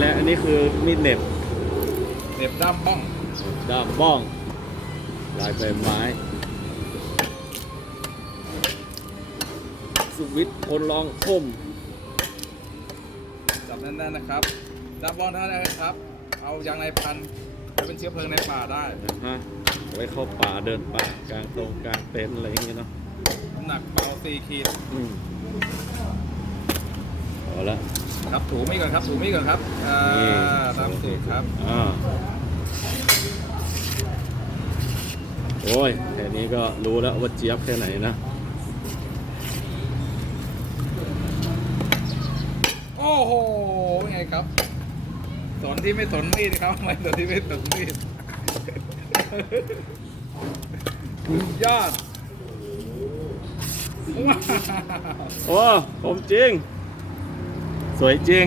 และอันนี้คือมีดเหน็บเหน็บด้ามบ้องด้ามบ้อง ลายใบไม้สุวิทย์คนลองคมจับแน่นๆนะครับด้ามบ้องเท่านั้นนะครับ เอายางในพันไปเป็นเชื้อเพลิงในป่าได้นะฮะเอาไว้เข้าป่าเดินป่ากลางตรงกลางเต็นท์อะไรอย่างเงี้ยเนาะน้ำหนักเบาสี่ขีดอืมเอาละ ครับถูมีดก่อนครับถูมีดก่อนครับอ่านี่ตามสูตรครับอ่าโอ้ยแค่นี้ก็รู้แล้วว่าเจี๊ยบแค่ไหนนะ โอ้โหเป็นไงครับ สนที่ไม่สนมีดครับไม่สนที่ไม่สนมีดสุดยอดว้าวโอ้ผมจริง สวยจริง